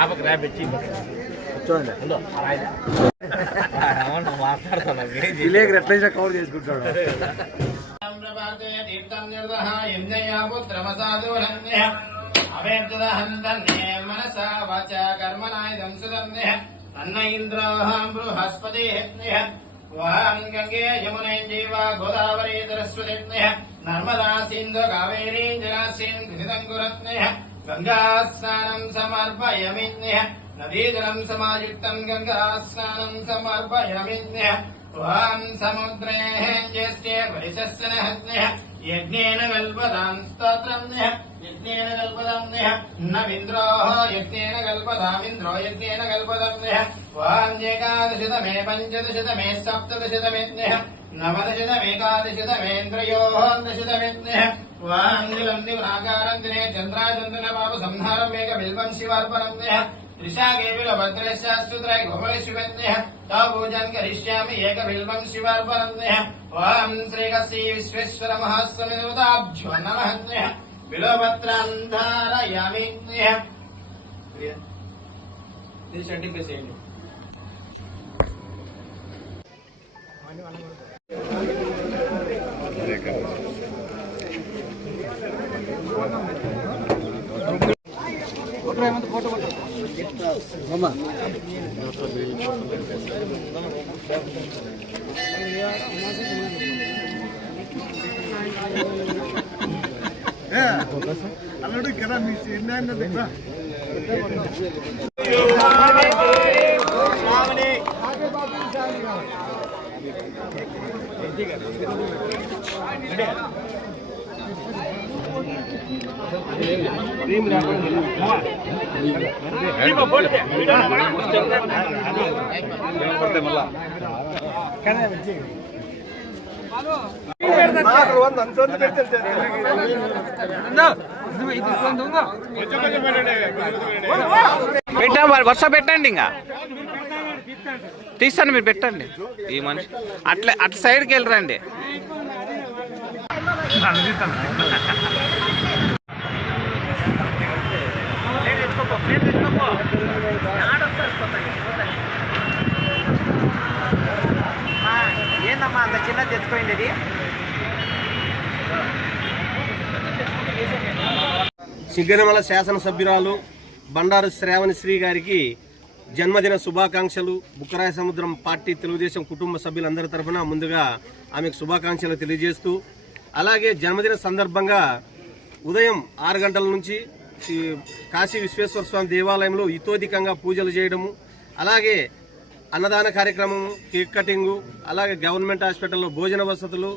ఆపకు ర్యాపిచ్చి చూడండి. హలో అవును మాట్లాడుతున్నా విలేకరు ఎట్లయినా కవర్ చేసుకుంటాడు మనసా వాచ కర్మనాయుధం సుధన్య తన్న ఇంద్రోహం బృహస్పతి వహం గంగే యమునే జీవ గోదావరి సరస్వతి నర్మదా సింధు కావేరీ జలాశయం కృతంకురత్న గంగాస్నానం సమర్పయమిన్య. నదీజలం సమాయుక్తం గంగాస్నానం సమర్పయమిన్య. వాం సముద్రే జ్యేష్ఠే యజ్ఞేన కల్పదాం స్తోత్రం యజ్ఞేన కల్పదాం నవింద్రో యజ్ఞేన కల్పదామింద్రో యజ్ఞేన కల్పదాం వాన్యేకాదశతమే పంచదశతమే సప్తదశతమే నవదశతమేకాదశతమేంద్రయోదశతమే स्वाहांजलन्दिवराकारञ्जने चन्द्राचन्दनभावसंहारमेकबिल्वं शिवार्पणं त्रिशागेविलभद्रश्चास्तुत्रय घोमलिशिवज्ञः तव पूजन् करिष्यामि एकबिल्वं शिवार्पणं ॐ श्रीकसी विश्वेश्वर महास्वमिदेवताभ्यो नमः बिलभत्रान्धारयामि सर्टिफिकेट Thank you. Mama. అల్లుడు కదా మీ చిన్న దగ్గర అంటే పెట్టా వరుస పెట్టండి ఇంకా. తీస్తాను మీరు పెట్టండి. ఈ మనిషి. అట్లా అట్లా సైడ్కి వెళ్ళరండి. సిగ్గనమల శాసనసభ్యురాలు బండారు శ్రావణి శ్రీ గారికి జన్మదిన శుభాకాంక్షలు. బుక్కరాయ సముద్రం పార్టీ తెలుగుదేశం కుటుంబ సభ్యులందరి తరఫున ముందుగా ఆమెకు శుభాకాంక్షలు తెలియజేస్తూ అలాగే జన్మదిన సందర్భంగా ఉదయం ఆరు గంటల నుంచి శ్రీ కాశీ విశ్వేశ్వర స్వామి దేవాలయంలో ఇతోధికంగా పూజలు చేయడము అలాగే అన్నదాన కార్యక్రమం కేక్ కటింగు అలాగే గవర్నమెంట్ హాస్పిటల్లో భోజన వసతులు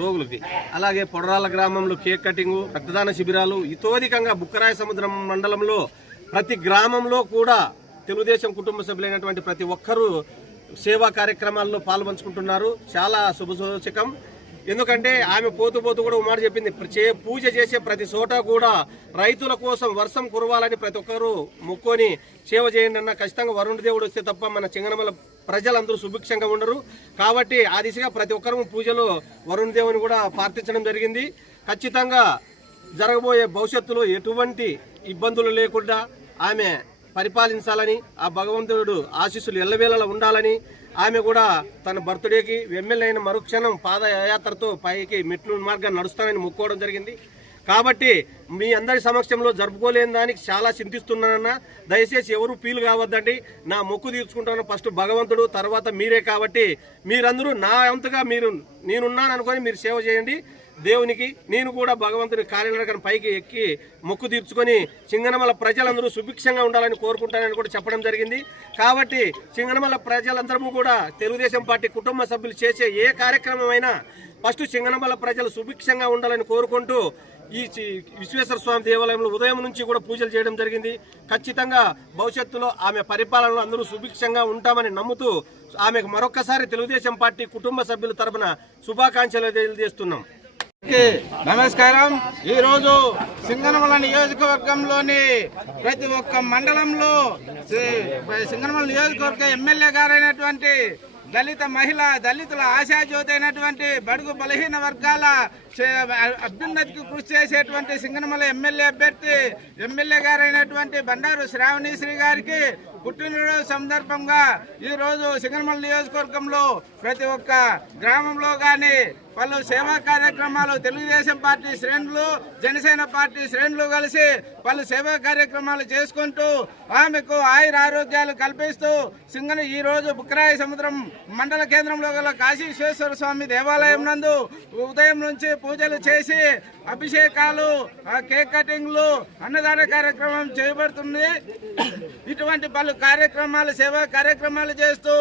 రోగులకి. అలాగే పొడరాల గ్రామంలో కేక్ కటింగు రక్తదాన శిబిరాలు ఇతోధికంగా బుక్కరాయ సముద్రం మండలంలో ప్రతి గ్రామంలో కూడా తెలుగుదేశం కుటుంబ సభ్యులైనటువంటి ప్రతి ఒక్కరూ సేవా కార్యక్రమాల్లో పాల్పంచుకుంటున్నారు. చాలా శుభసూచకం ఎందుకంటే ఆమె పోతూ పోతూ కూడా ఒక చెప్పింది పూజ చేసే ప్రతి చోట కూడా రైతుల కోసం వర్షం కురవాలని ప్రతి ఒక్కరూ మొక్కొని సేవ చేయండి అన్న ఖచ్చితంగా వరుణ దేవుడు వస్తే తప్ప మన చింగనమల ప్రజలందరూ సుభిక్షంగా ఉండరు. కాబట్టి ఆ దిశగా ప్రతి ఒక్కరూ పూజలో వరుణ దేవుని కూడా ప్రార్థించడం జరిగింది. ఖచ్చితంగా జరగబోయే భవిష్యత్తులో ఎటువంటి ఇబ్బందులు లేకుండా ఆమె పరిపాలించాలని ఆ భగవంతుడు ఆశీస్సులు ఎల్లవేళలా ఉండాలని ఆమె కూడా తన బర్త్డేకి ఎమ్మెల్యే అయిన మరుక్షణం పాదయాత్రతో పైకి మెట్లు మార్గాన్ని నడుస్తానని మొక్కోవడం జరిగింది. కాబట్టి మీ అందరి సమక్షంలో జరుపుకోలేని దానికి చాలా చింతిస్తున్నానన్న దయచేసి ఎవరు ఫీల్ కావద్దండి. నా మొక్కు తీర్చుకుంటాను ఫస్ట్ భగవంతుడు తర్వాత మీరే కాబట్టి మీరందరూ నా అంతగా మీరు నేనున్నాను అనుకొని మీరు సేవ చేయండి. దేవునికి నేను కూడా భగవంతుని కార్యాలయం పైకి ఎక్కి మొక్కు తీర్చుకొని సింగనమల ప్రజలందరూ సుభిక్షంగా ఉండాలని కోరుకుంటానని కూడా చెప్పడం జరిగింది. కాబట్టి సింగనమల ప్రజలందరము కూడా తెలుగుదేశం పార్టీ కుటుంబ సభ్యులు చేసే ఏ కార్యక్రమమైనా ఫస్ట్ సింగనమల ప్రజలు సుభిక్షంగా ఉండాలని కోరుకుంటూ ఈ విశ్వేశ్వర స్వామి దేవాలయంలో ఉదయం నుంచి కూడా పూజలు చేయడం జరిగింది. ఖచ్చితంగా భవిష్యత్తులో ఆమె పరిపాలనలో అందరూ సుభిక్షంగా ఉంటామని నమ్ముతూ ఆమెకు మరొక్కసారి తెలుగుదేశం పార్టీ కుటుంబ సభ్యుల తరపున శుభాకాంక్షలు తెలియజేస్తున్నాం. నమస్కారం. ఈ రోజు సింగనమల నియోజకవర్గంలోని ప్రతి ఒక్క మండలంలో సింగనమల నియోజకవర్గ ఎమ్మెల్యే గారైనటువంటి దళిత మహిళ దళితుల ఆశాజ్యోతి అయినటువంటి బడుగు బలహీన వర్గాల అభ్యున్నతికి కృషి చేసేటువంటి సింగనమల ఎమ్మెల్యే అభ్యర్థి ఎమ్మెల్యే గారైనటువంటి బండారు శ్రావణిశ్రీ గారికి పుట్టినరోజు సందర్భంగా ఈరోజు సింగనమల నియోజకవర్గంలో ప్రతి ఒక్క గ్రామంలో కానీ పలు సేవా కార్యక్రమాలు తెలుగుదేశం పార్టీ శ్రేణులు జనసేన పార్టీ శ్రేణులు కలిసి పలు సేవా కార్యక్రమాలు చేసుకుంటూ ఆమెకు ఆయుర ఆరోగ్యాలు కల్పిస్తూ సింగన ఈ రోజు బుక్రాయి సముద్రం మండల కేంద్రంలో గల కాశీ విశ్వేశ్వర స్వామి దేవాలయం నందు ఉదయం నుంచి పూజలు చేసి అభిషేకాలు కేక్ కటింగ్లు అన్నదాన కార్యక్రమం చేయబడుతుంది ఇటువంటి పలు కార్యక్రమాలు సేవా కార్యక్రమాలు చేస్తూ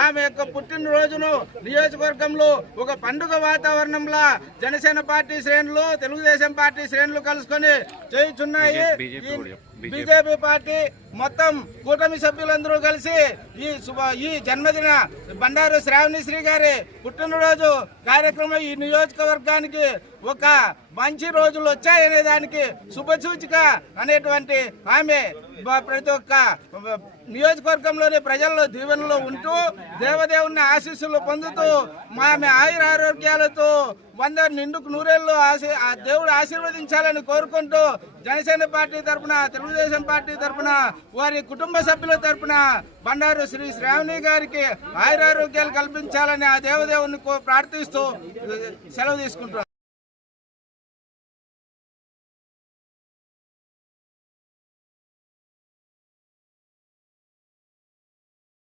ఆమె యొక్క పుట్టినరోజును నియోజకవర్గంలో ఒక పండుగ వాతావరణంలో జనసేన పార్టీ శ్రేణులు తెలుగుదేశం పార్టీ శ్రేణులు కలుసుకొని చేయుచున్నాయి. బీజేపీ పార్టీ మొత్తం కూటమి సభ్యులందరూ కలిసి ఈ శుభ ఈ జన్మదిన బండారు శ్రావణిశ్రీ గారి పుట్టినరోజు కార్యక్రమం ఈ నియోజకవర్గానికి ఒక మంచి రోజులు వచ్చాయనే దానికి శుభసూచిక అనేటువంటి ఆమె ప్రతి ఒక్క నియోజకవర్గంలోని ప్రజల్లో దీవెనలో ఉంటూ దేవదేవుని ఆశీస్సులు పొందుతూ ఆమె ఆయుర ఆరోగ్యాలతో వంద నిండుకు నూరేళ్ళు ఆశీ ఆ దేవుడు ఆశీర్వదించాలని కోరుకుంటూ జనసేన పార్టీ తరపున తెలుగుదేశం పార్టీ తరఫున వారి కుటుంబ సభ్యుల తరపున బండారు శ్రీ శ్రావణి గారికి ఆయురారోగ్యాలు కల్పించాలని ఆ దేవదేవుని ప్రార్థిస్తూ సెలవు తీసుకుంటున్నారు